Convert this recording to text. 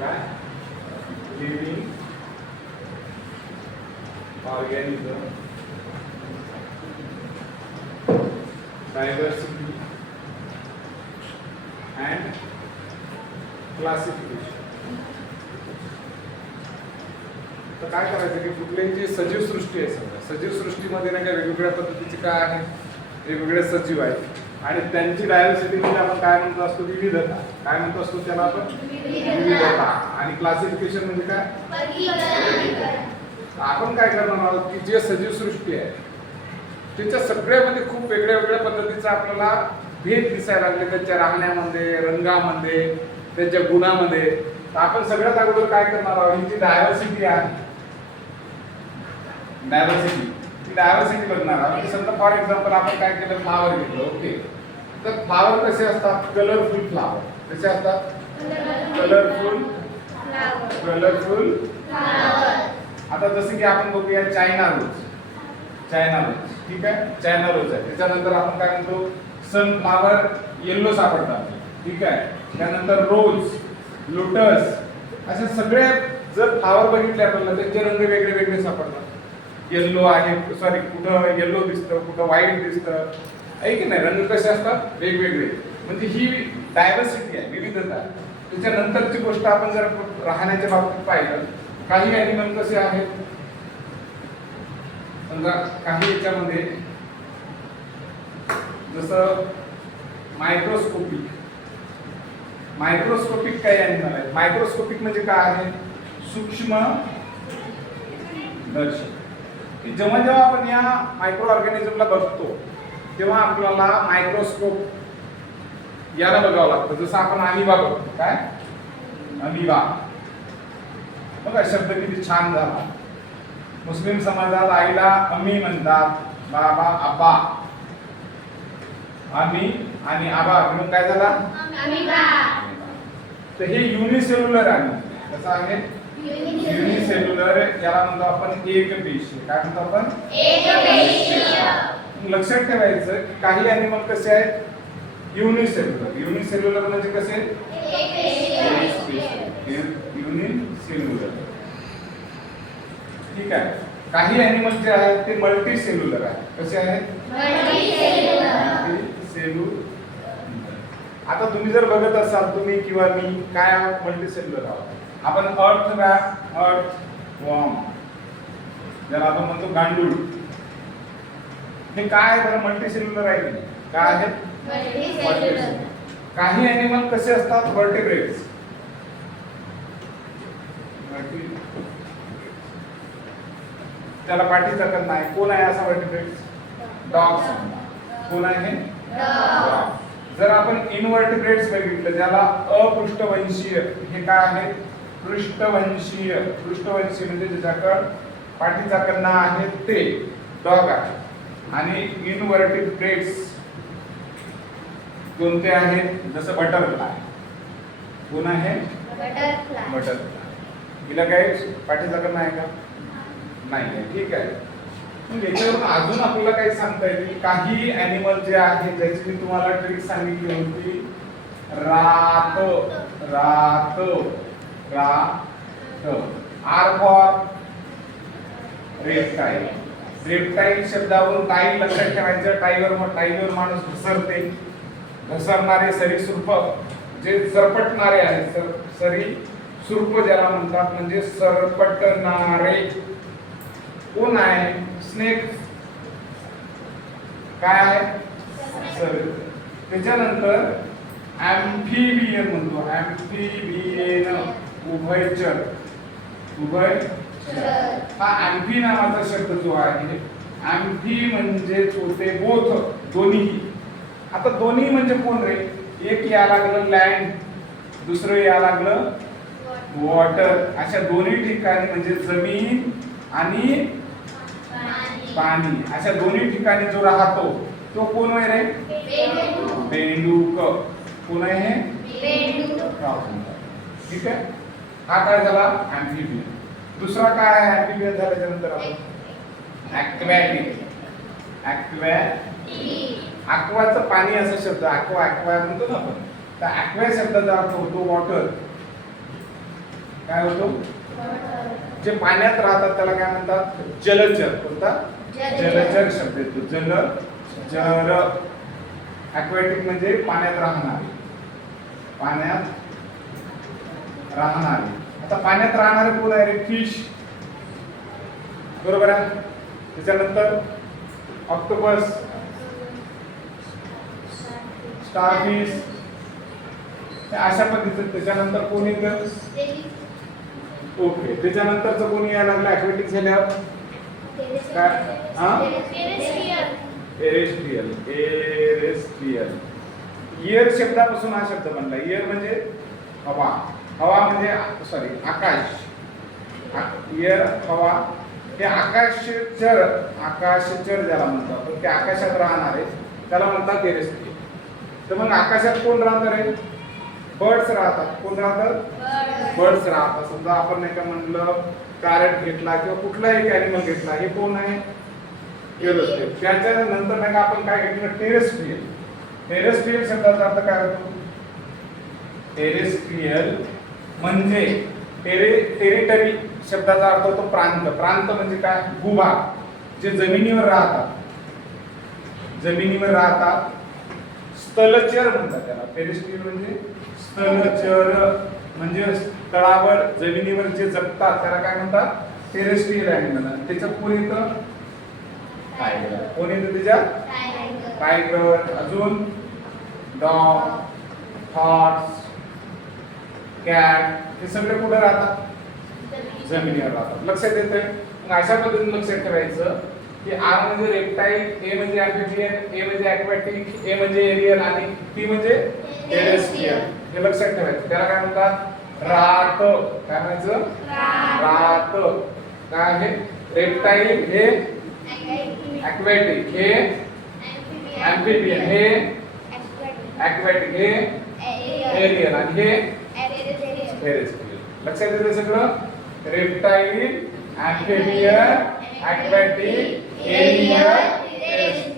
काय living organism diversity and classification. तर काय करायचं की कुठलीही जी सजीव सृष्टी आहे, समजा सजीव सृष्टीमध्ये नाही का वेगवेगळ्या पद्धतीचे काय आहे, वेगवेगळे सजीव आहेत आणि त्यांची डायव्हर्सिटी म्हणजे आपण काय म्हणतो असतो, विविधता. काय म्हणतो असतो त्याला आपण, विविधता. आणि क्लासिफिकेशन म्हणजे काय, आपण काय करणार आहोत की जे सजीव सृष्टी आहे त्याच्या सगळ्यामध्ये खूप वेगळ्या वेगळ्या पद्धतीचा आपल्याला भेद दिसायला लागले, त्यांच्या राहण्यामध्ये, रंगामध्ये, त्यांच्या गुणामध्ये. तर आपण सगळ्यात अगोदर काय करणार आहोत, ही जी डायव्हर्सिटी आहे, ती डायव्हर्सिटी बघणार आहोत. समजा फॉर एक्झाम्पल आपण काय केलं, फ्लावर घेतलं. ओके, तर फ्लावर कसे असतात, कलरफुल फ्लावर. कसे असतात, कलरफुल फ्लावर. आता जसं की आपण बघूया चायना रोज, ठीक आहे, चायना रोज आहे. त्याच्यानंतर आपण काय म्हणतो, सनफ्लावर येल्लो सापडतात, ठीक आहे. त्यानंतर रोज, लोटस, असे सगळे जर फ्लावर बघितले आपल्याला त्यांचे रंग वेगळे वेगळे सापडतात. येल्लो आहे, सॉरी कुठं येल्लो दिसतं, कुठं व्हाईट दिसतं, आहे की नाही. रंग कसे असतात, वेगवेगळे. म्हणजे ही डायव्हर्सिटी आहे, विविधता. त्याच्यानंतरची गोष्ट आपण जर राहण्याच्या बाबतीत पाहिलं, काही ॲनिमल कसे आहेत, समजा काही याच्यामध्ये जसं मायक्रोस्कोपिक काही ॲनिमल आहेत. मायक्रोस्कोपिक म्हणजे काय आहे, सूक्ष्म दर्शक. जेव्हा जेव्हा आपण या मायक्रो ऑर्गॅनिझमला बघतो तेव्हा आपल्याला मायक्रोस्कोप याला बघावं लागतं. जसं आपण अमिबा बघतो, काय अमिबा, बघा शब्द किती छान झाला. मुस्लिम समाजात आईला अम्मी म्हणतात, बाबा अब्बा. आम्ही आणि आबा म्हणून काय झाला, अमिबा. तर हे युनिसेल्युलर आहे. कसं आहे, युनिसेल्युलर. याला म्हणतो आपण एकपेशीय. काय म्हणतो आपण, एकपेशीय. लक्षात ठेवायचं की काही ॲनिमल कसे आहेत, युनिसेल्युलर म्हणजे कसे, युनिसेल्युलर, ठीक आहे. काही ॲनिमल जे आहेत ते मल्टी सेल्युलर आहेत. कसे आहेत, मल्टीसेल्युलर. आता तुम्ही जर बघत असाल, तुम्ही किंवा मी काय आहोत, मल्टी सेल्युलर आहोत. आपण अर्थ वॉर्म, ज्याला आपण म्हणतो गांडूळ, हे काय आहे, बरं मल्टी सेल्युलर आहे की नाही, काय आहेत, काही ॲनिमल कसे असतात, व्हर्टिब्रेट्स. त्याला पाठीचा कण नाही. कोण आहे असा व्हर्टिब्रेट्स, डॉग. कोण आहे, डॉग. जर आपण इनव्हर्टिब्रेट्स बघितलं, ज्याला अपृष्ठवंशीय, हे काय आहे, पृष्ठवंशीय म्हणजे ज्याच्याकडे पाठीचा कण आहे ते डॉग आहे. आणि इनव्हर्टिब्रेट्स कोणते आहेत, जसं बटरफ्लाय. कोण आहे, बटरफ्लाय. हिला काय पाठीचा कण आहे का, नाही आहे, ठीक आहे. मग याच्यावरून अजून आपल्याला काही सांगता येईल. काही ॲनिमल जे आहे ज्याची मी तुम्हाला ट्रिक सांगितली होती, रात. R for reptile. रेप्टाईल शब्दावरून टाईल लक्षात ठेवायचं. टाईलवर माणूस घसरणारे सरीसृप, जे सरपटणारे आहेत, सरीसृप ज्याला म्हणतात, म्हणजे सरपटणारे. कोण आहे, स्नेक. काय आहे, सर. त्याच्यानंतर ॲम्फिबियन म्हणतो, ॲम्फिबियन, उभयचर. हा ॲम्फी नावाचा शब्द जो आहे, ॲम्फी म्हणजे होते बोथ, दोन्ही. आता दोन्ही म्हणजे कोण रे, एक या लागलं लँड, दुसरं या लागलं वॉटर. अशा दोन्ही ठिकाणी म्हणजे जमीन आणि पाणी, अशा दोन्ही ठिकाणी जो राहतो तो कोण आहे रे, बेडूक. कोण आहे, ठीक आहे. हा काय झाला, ॲम्फिबियन. दुसरा काय आहे ॲम्फिबियन झाल्याच्या नंतर आपण ॲक्वॅटिक. ॲक्वाचं पाणी असा शब्द, ॲक्वा म्हणतो ना आपण. तर ॲक्वा शब्दाचा अर्थ होतो वॉटर. काय होतो? जे पाण्यात राहतात त्याला काय म्हणतात? जलचर. कोणता? जलचर शब्द येतो. जलचर. ॲक्वॅटिक म्हणजे पाण्यात राहणारे. पाण्यात राहणारे. आता पाण्यात राहणारे कोण आहे रे? फिश. बरोबर आहे. त्याच्यानंतर ऑक्टोपस, स्टारफिश, अशा पद्धतीचं. त्याच्यानंतर कोण येतं? ओके. त्याच्यानंतरचं कोणी यायला लागलं ॲक्वॅटिक झाल्यावर? काय? हा, एरेस्ट्रियल. एरेस्ट्रियल. एअर शब्दापासून हा शब्द बनला. एअर म्हणजे हवा. हवा म्हणजे सॉरी आकाश. एअर हवा. हे आकाशचर. आकाशचर ज्याला म्हणतात पण ते आकाशात राहणार आहे त्याला म्हणतात एरेस्ट्रियल. तर मग आकाशात कोण राहणार आहे? बर्ड्स राहतात. कोण राहतात? बर्ड्स राहतात. समजा आपण नाही का म्हणलं पॅरट घेतला किंवा कुठलाही एक ॲनिमल घेतला, हे कोण आहे? एरोस्ट्रियल. त्याच्यानंतर नाही का आपण काय घेतलं? टेरेस्ट्रियल. टेरेस्ट्रियल शब्दाचा अर्थ काय होतो? टेरेस्ट्रियल म्हणजे टेरिटरी शब्दाचा अर्थ होतो प्रांत. प्रांत म्हणजे काय? भूभाग. जे जमिनीवर राहतात. जमिनीवर राहतात. स्थलचर म्हणतात त्याला. टेरेस्ट्रियल म्हणजे स्थलचर म्हणजे तळावर जमिनीवर जे जगतात त्याला काय म्हणतात? Terrestrial animal. त्याच्यात कोण येतं? टायगर. कोण येतं त्याच्यात? टायगर. अजून डॉग, हॉर्स, कॅट, हे सगळे कुठे राहतात? जमिनीवर राहतात. लक्षात येतंय? मग अशा पद्धतीने लक्षात ठेवायचं की आर म्हणजे रेप्टाईल, ए म्हणजे ॲम्फिबियन, ए म्हणजे ॲक्वॅटिक, ए म्हणजे एरियल आणि टी म्हणजे टेरेस्ट्रियल. हे लक्षात ठेवायचं. त्याला काय म्हणतात? राहत. काय म्हणायचं? राहत. काय आहे? रेप्टाईल हे ॲक्वॅटिक, हे ॲम्फिबियन, हे ॲक्वॅटिक, हे एरियल आणि हे टेरेस्ट्रियल. लक्षात येतं सगळं? Reptile, amphibian, aquatic, aerial, terrestrial.